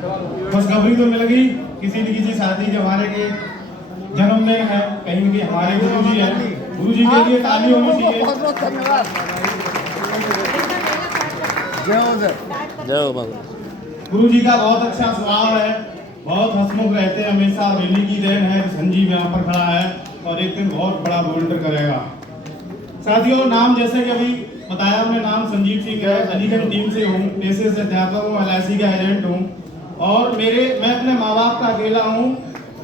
खुशखबरी तो मिल गई, किसी न किसी साथी जो हमारे के जन्म में है, कहीं न कहीं हमारे गुरुजी हैं। गुरुजी के लिए ताली होनी चाहिए। बहुत बहुत धन्यवाद। जय हो बाबा। गुरुजी का बहुत अच्छा स्वभाव है, बहुत हंसमुख रहते हैं हमेशा। इन्हीं की देन है संजीव यहाँ पर खड़ा है और एक दिन बहुत बड़ा वोल्टर करेगा। साथियों, नाम जैसे कि अभी बताया हमने, नाम संजीव सिंह है, अलीगढ़ टीम से हूँ, पेशे से अध्यापक हूँ, LIC का एजेंट हूँ और मैं अपने माँ बाप का अकेला हूँ।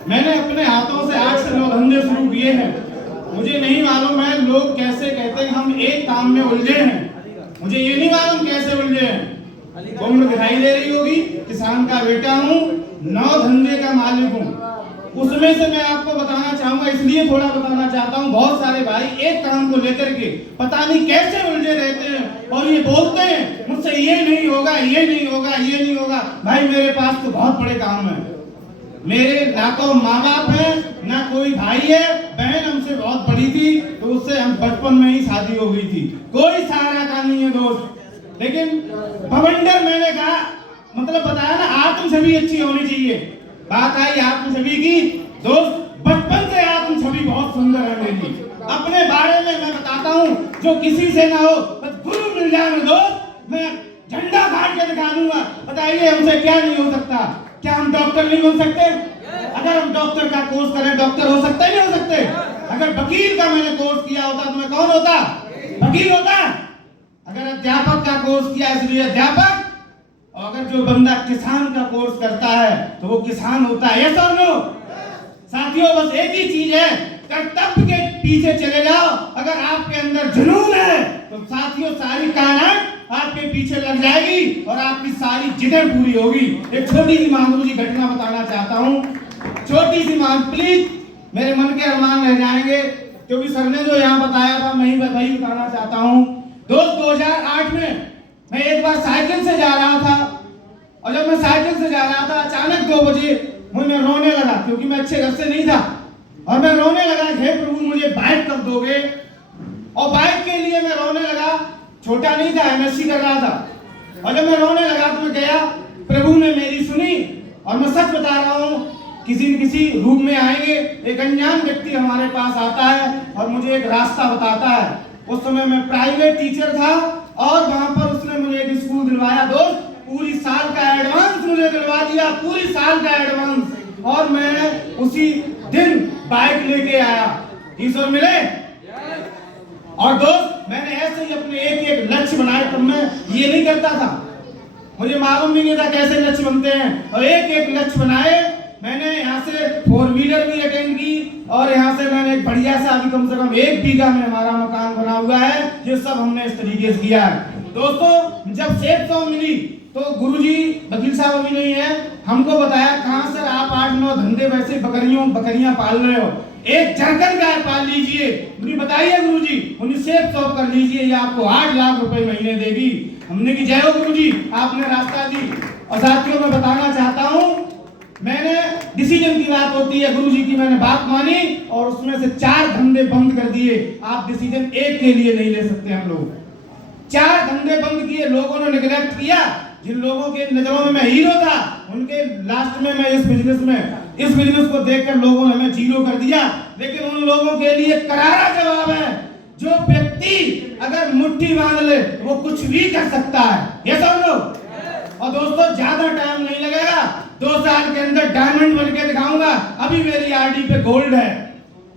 मैंने अपने हाथों से 8 से 9 धंधे शुरू किए हैं। मुझे नहीं मालूम है लोग कैसे कहते हैं हम एक काम में उलझे हैं, मुझे ये नहीं मालूम कैसे उलझे हैं। उम्र दिखाई दे रही होगी, किसान का बेटा हूँ, 9 धंधे का मालिक हूँ। उसमें से मैं आपको बताना चाहूंगा, इसलिए थोड़ा बताना चाहता हूँ। बहुत सारे भाई एक काम को लेकर के पता नहीं कैसे उलझे रहते हैं और ये बोलते हैं मुझसे ये नहीं होगा, ये नहीं होगा, ये नहीं होगा। भाई मेरे पास तो बहुत बड़े काम है। मेरे ना तो माँ बाप है, ना कोई भाई है। बहन हमसे बहुत बड़ी थी तो उससे हम बचपन में ही शादी हो गई थी। कोई सहारा का नहीं है दोस्त। लेकिन भवंडर मैंने कहा, मतलब बताया ना, आत्म छवि अच्छी होनी चाहिए। बात आई आत्म छवि की, दोस्त बचपन से आत्म छवि बहुत सुंदर है मेरी। अपने बारे में मैं बताता हूँ, जो किसी से ना हो, बस गुरु मिल जाए ना दोस्त, मैं झंडा गाड़ के दिखा दूंगा। बताइए हमसे क्या नहीं हो सकता? क्या हम डॉक्टर नहीं बन सकते? अगर हम डॉक्टर का कोर्स करें, डॉक्टर हो सकते नहीं हो सकते? अगर वकील का मैंने कोर्स किया होता तो मैं कौन होता? वकील होता। अगर अध्यापक का कोर्स किया इसलिए अध्यापक, और अगर जो बंदा किसान का कोर्स करता है तो वो किसान होता है। यस और नो? साथियों, बस एक ही चीज है, कर्तव्य के पीछे चले जाओ। अगर आपके अंदर जुनून है तो साथियों सारी कायनात आपके पीछे लग जाएगी और आपकी सारी जिगर पूरी होगी। एक छोटी सी मामूली जी घटना बताना चाहता हूँ, छोटी सी प्लीज, मेरे मन के अरमान रह जाएंगे क्योंकि सर ने जो यहाँ बताया था मैं वही बताना चाहता हूँ। दोस्त 2008 में मैं एक बार साइकिल से जा रहा था और जब मैं साइकिल से जा रहा था अचानक 2 बजे मैं रोने लगा क्योंकि मैं अच्छे घर से नहीं था और मैं रोने लगा, हे प्रभु मुझे बाइक कब दोगे? और बाइक के लिए मैं रोने लगा। छोटा नहीं था, MSc कर रहा था। और जब मैं रोने लगा तो मैं गया, प्रभु ने मेरी सुनी। और मैं सच बता रहा हूँ, किसी न किसी रूप में आएंगे, एक अनजान व्यक्ति हमारे पास आता है और मुझे एक रास्ता बताता है। उस समय मैं प्राइवेट टीचर था और वहां पर उसने मुझे एक स्कूल दिलवाया। दोस्त पूरी साल का एडवांस मुझे दिलवा दिया, पूरी साल का एडवांस। और मैं उसी दिन बाइक लेके आया। ईश्वर मिले। और दोस्त मैंने ऐसे ही अपने एक एक लक्ष्य बनाए। तब मैं ये नहीं करता था, मुझे मालूम भी नहीं था कैसे लक्ष्य बनते हैं। और एक एक लक्ष्य बनाए। मैंने यहाँ से 4 व्हीलर भी अटेंड की और यहाँ से मैंने एक बढ़िया सा, अभी कम से कम 1 बीघा में हमारा मकान बना हुआ है। ये सब हमने इस तरीके से किया है। दोस्तों जब सेफ सॉन्ग मिली तो गुरुजी, वकील साहब अभी नहीं है, हमको बताया कहाँ सर आप 8-9 धंधे वैसे बकरियां पाल रहे हो, एक जरकन गाय पाल लीजिए। मुझे बताइए गुरुजी, उन्हें सेफ सॉन्ग कर लीजिए, ये आपको 8 लाख रुपए महीने देगी। हमने की जय हो गुरुजी, आपने रास्ता दी। और साथियों मैं बताना चाहता हूँ, मैंने डिसीजन की बात होती है, गुरुजी की मैंने बात मानी और उसमें से 4 धंधे बंद कर दिए। आप डिसीजन एक के लिए नहीं ले सकते। हम लोग 4 धंधे बंद किए, लोगों ने निगलेक्ट किया। जिन लोगों के नजरों में मैं हीरो था, उनके लास्ट में मैं इस बिजनेस को देखकर लोगों ने हमें जीरो कर दिया। लेकिन उन लोगों के लिए करारा जवाब है, जो व्यक्ति अगर मुट्ठी बांध ले वो कुछ भी कर सकता है। ये सब लोग। और दोस्तों ज्यादा टाइम नहीं लगेगा, 2 साल के अंदर डायमंड बन के दिखाऊंगा। अभी मेरी RD पे गोल्ड है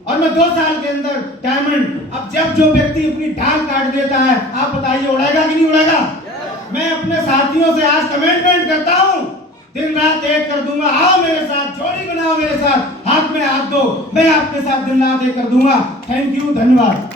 और मैं 2 साल के अंदर डायमंड। अब जब जो व्यक्ति अपनी ढाल काट देता है, आप बताइए उड़ेगा कि नहीं उड़ेगा? मैं अपने साथियों से आज कमिटमेंट करता हूँ, दिन रात एक कर दूंगा। आओ मेरे साथ, जोड़ी बनाओ मेरे साथ, हाथ में हाथ दो, मैं आपके साथ दिन रात एक कर दूंगा। थैंक यू, धन्यवाद।